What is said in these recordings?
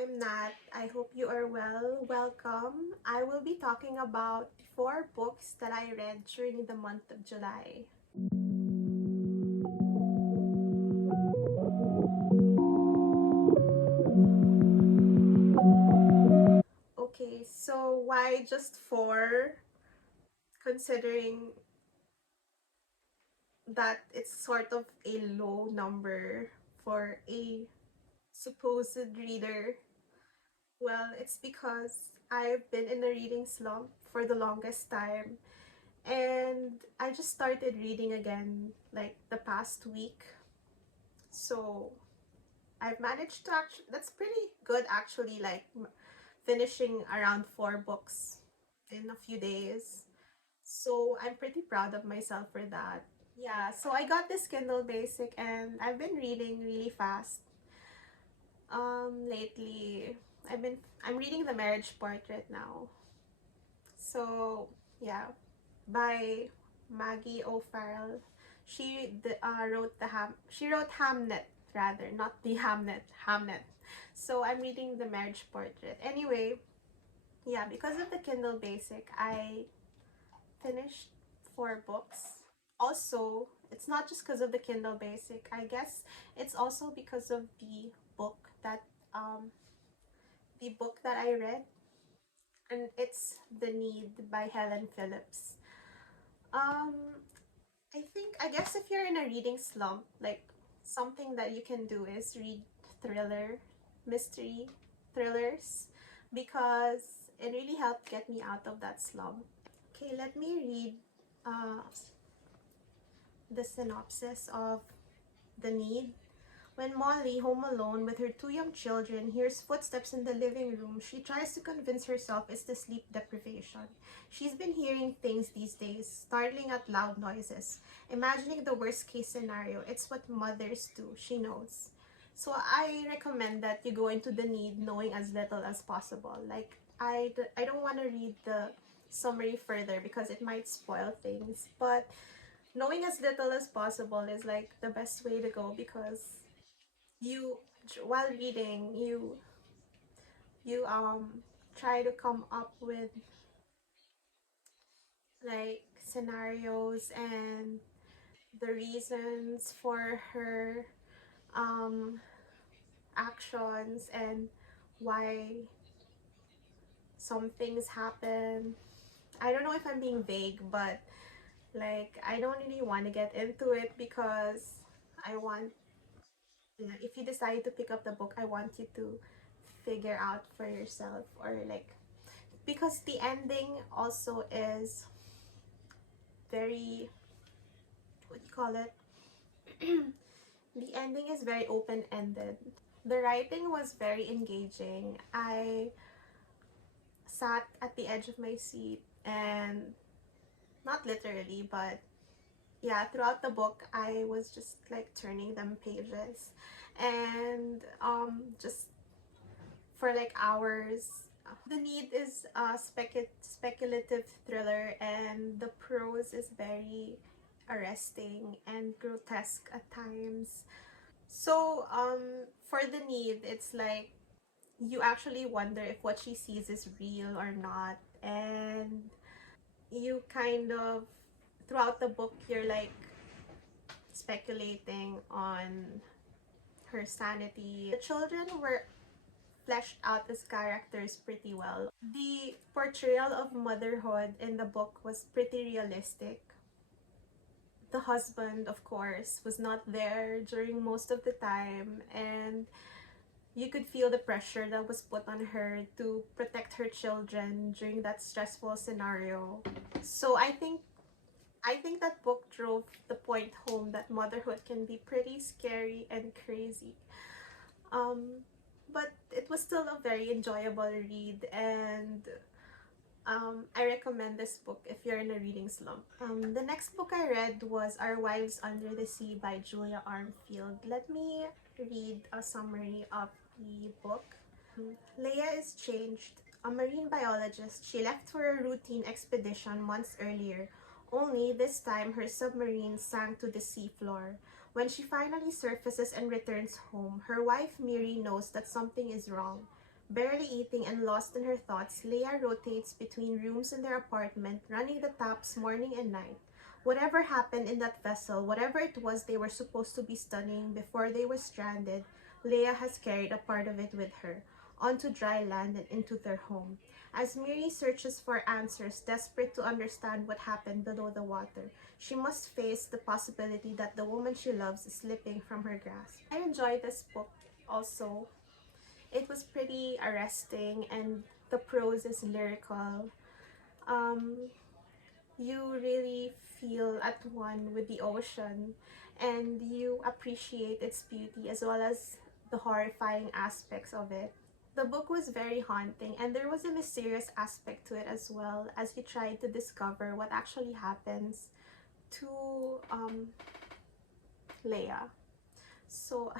I'm Nat. I hope you are well. Welcome. I will be talking about 4 books that I read during the month of July. Okay, so why just 4? Considering that it's sort of a low number for a supposed reader. Well, it's because I've been in a reading slump for the longest time. And I just started reading again like the past week. So I've managed to actually, that's pretty good actually, like finishing around 4 books in a few days. So I'm pretty proud of myself for that. Yeah, so I got this Kindle Basic and I've been reading really fast. Lately, I'm reading The Marriage Portrait now. So yeah, by Maggie O'Farrell. She wrote Hamnet rather, not the Hamnet. So I'm reading The Marriage Portrait. Anyway, yeah, because of the Kindle Basic, I finished 4 books. Also, it's not just because of the Kindle Basic. I guess it's also because of um the book that I read, and it's The Need by Helen Phillips. Um, I guess if you're in a reading slump, like something that you can do is read mystery thrillers, because it really helped get me out of that slump. Okay, let me read uh, the synopsis of The Need. When Molly, home alone with her 2 young children, hears footsteps in the living room, she tries to convince herself it's the sleep deprivation. She's been hearing things these days, startling at loud noises, imagining the worst case scenario. It's what mothers do, she knows. So I recommend that you go into The Need knowing as little as possible. Like, I don't want to read the summary further because it might spoil things, but knowing as little as possible is like the best way to go, because you while reading you try to come up with like scenarios and the reasons for her um actions and why some things happen. I don't know if I'm being vague, but like I don't really want to get into it because I want, yeah, if you decide to pick up the book, I want you to figure out for yourself, or like, because the ending also is very, what do you call it? The ending is very open-ended. The writing was very engaging. I sat at the edge of my seat, and not literally, but yeah, throughout the book I was just like turning them pages, and just for like hours. The Need is a speculative thriller, and the prose is very arresting and grotesque at times. So, for The Need, it's like you actually wonder if what she sees is real or not, and you kind of, throughout the book, you're like speculating on her sanity. The children were fleshed out as characters pretty well. The portrayal of motherhood in the book was pretty realistic. The husband, of course, was not there during most of the time, and you could feel the pressure that was put on her to protect her children during that stressful scenario. So I think that book drove the point home that motherhood can be pretty scary and crazy. Um, but it was still a very enjoyable read, and I recommend this book if you're in a reading slump. The next book I read was Our Wives Under the Sea by Julia Armfield. Let me read a summary of the book. Leia is changed. A marine biologist, she left for a routine expedition months earlier, only this time her submarine sank to the seafloor. When she finally surfaces and returns home, her wife Miri knows that something is wrong. Barely eating and lost in her thoughts, Leia rotates between rooms in their apartment, running the taps morning and night. Whatever happened in that vessel, whatever it was they were supposed to be studying before they were stranded, Leia has carried a part of it with her, onto dry land and into their home. As Miri searches for answers, desperate to understand what happened below the water, she must face the possibility that the woman she loves is slipping from her grasp. I enjoyed this book also. It was pretty arresting and the prose is lyrical. Um, you really feel at one with the ocean and you appreciate its beauty as well as the horrifying aspects of it. The book was very haunting and there was a mysterious aspect to it as well as you tried to discover what actually happens to Leia. So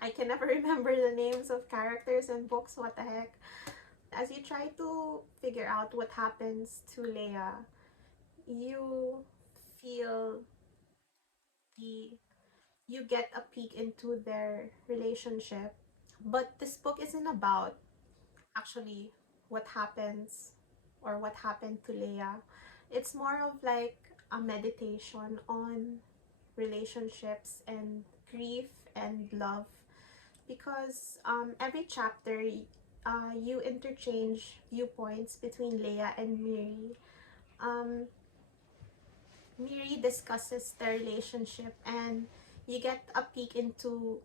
I can never remember the names of characters in books, what the heck. As you try to figure out what happens to Leia, you feel the you get a peek into their relationship. But this book isn't about actually what happens or what happened to Leia. It's more of like a meditation on relationships and grief and love because every chapter you interchange viewpoints between Leia and Miri. Um, Miri discusses their relationship and you get a peek into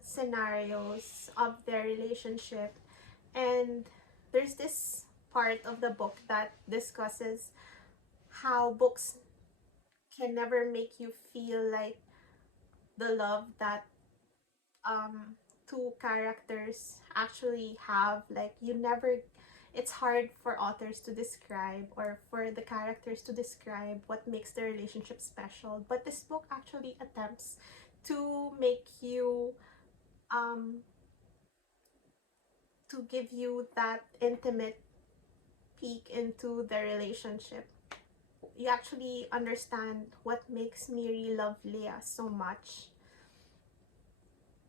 scenarios of their relationship, and there's this part of the book that discusses how books can never make you feel like the love that two characters actually have. Like you never, it's hard for authors to describe or for the characters to describe what makes the relationship special, but this book actually attempts to make you to give you that intimate peek into the relationship. You actually understand what makes Miri love Leia so much.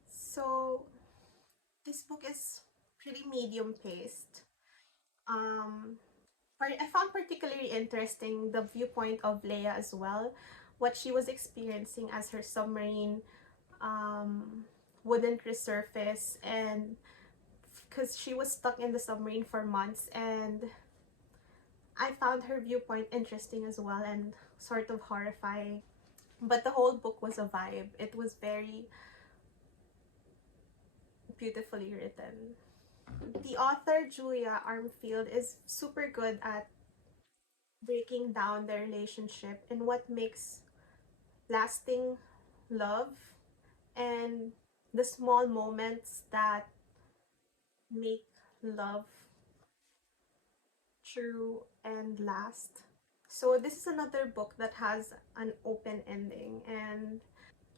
So this book is pretty medium paced. Um, I found particularly interesting the viewpoint of Leia as well, what she was experiencing as her submarine wouldn't resurface, and because she was stuck in the submarine for months, and I found her viewpoint interesting as well and sort of horrifying. But the whole book was a vibe. It was very beautifully written. The author, Julia Armfield, is super good at breaking down the relationship and what makes lasting love and the small moments that make love true and last. So this is another book that has an open ending, and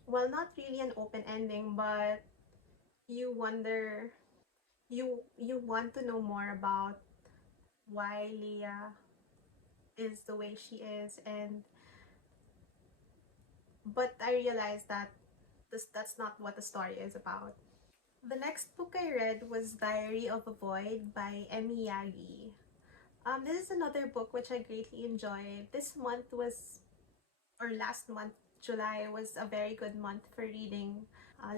well, not really an open ending, but you wonder, you want to know more about why Leah is the way she is, and but I realized that that's not what the story is about. The next book I read was Diary of a Void by Emi Yagi. This is another book which I greatly enjoyed. This month was, or last month, July, was a very good month for reading.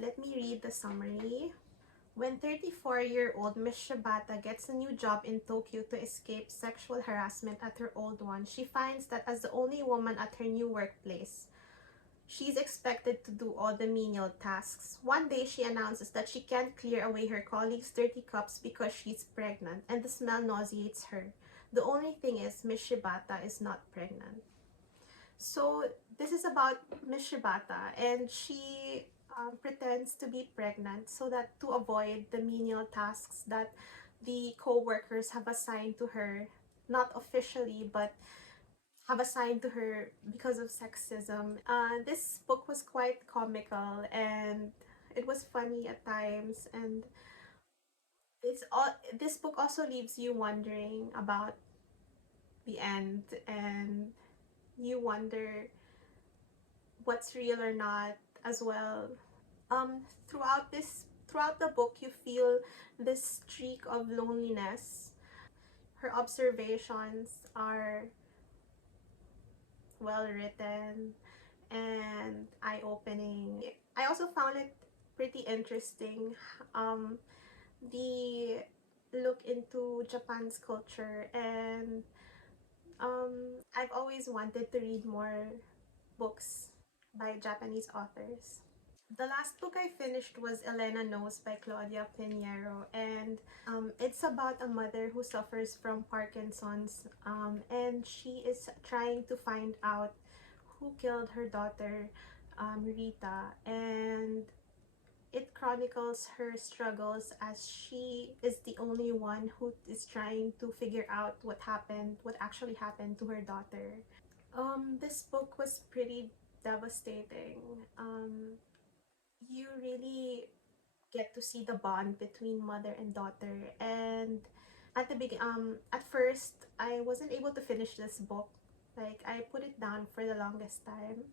Let me read the summary. When 34-year-old Miss Shibata gets a new job in Tokyo to escape sexual harassment at her old one, she finds that as the only woman at her new workplace, she's expected to do all the menial tasks. One day, she announces that she can't clear away her colleagues' dirty cups because she's pregnant, and the smell nauseates her. The only thing is, Miss Shibata is not pregnant. So this is about Miss Shibata, and she pretends to be pregnant so that to avoid the menial tasks that the co-workers have assigned to her, not officially, but have assigned to her because of sexism. This book was quite comical and it was funny at times, and this book also leaves you wondering about the end, and you wonder what's real or not as well. throughout the book, you feel this streak of loneliness. Her observations are well written and eye-opening. I also found it pretty interesting, um, the look into Japan's culture, and I've always wanted to read more books by Japanese authors. The last book I finished was Elena Knows by Claudia Piñeiro, and it's about a mother who suffers from Parkinson's, and she is trying to find out who killed her daughter, Rita, and it chronicles her struggles as she is the only one who is trying to figure out what actually happened to her daughter. This book was pretty devastating. You really get to see the bond between mother and daughter, and at first I wasn't able to finish this book. Like, I put it down for the longest time,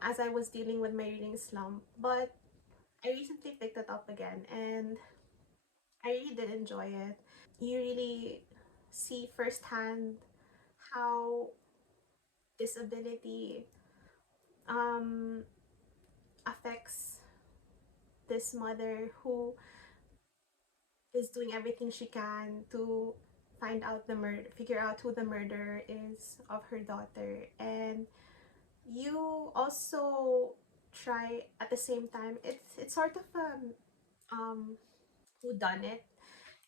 as I was dealing with my reading slump, but I recently picked it up again, and I really did enjoy it. You really see firsthand how disability um, affects this mother who is doing everything she can to figure out who the murderer is of her daughter. And you also try at the same time. It's sort of who done it,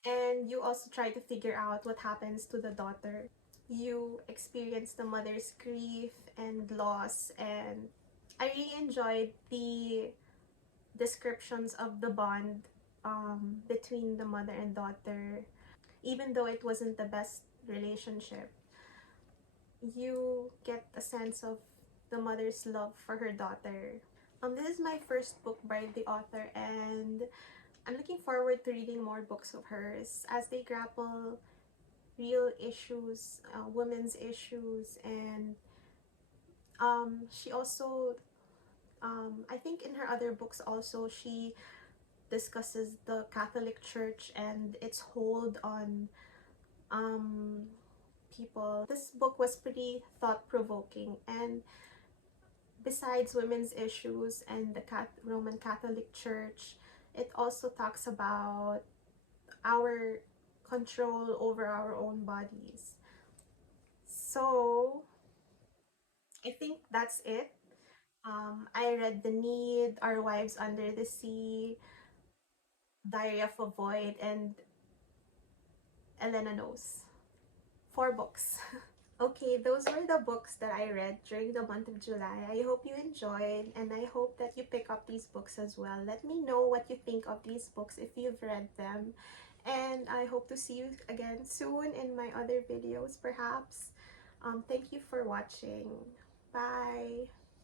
and you also try to figure out what happens to the daughter. You experience the mother's grief and loss, and I really enjoyed the descriptions of the bond between the mother and daughter. Even though it wasn't the best relationship, you get a sense of the mother's love for her daughter. This is my first book by the author, and I'm looking forward to reading more books of hers as they grapple real issues, women's issues, and she also, I think in her other books also, she discusses the Catholic Church and its hold on um, people. This book was pretty thought-provoking, and besides women's issues and the Roman Catholic Church, it also talks about our control over our own bodies. So I think that's it. I read The Need, Our Wives Under the Sea, Diary of a Void, and Elena Knows. 4 books. Okay, those were the books that I read during the month of July. I hope you enjoyed, and I hope that you pick up these books as well. Let me know what you think of these books if you've read them. And I hope to see you again soon in my other videos, perhaps. Thank you for watching. Bye!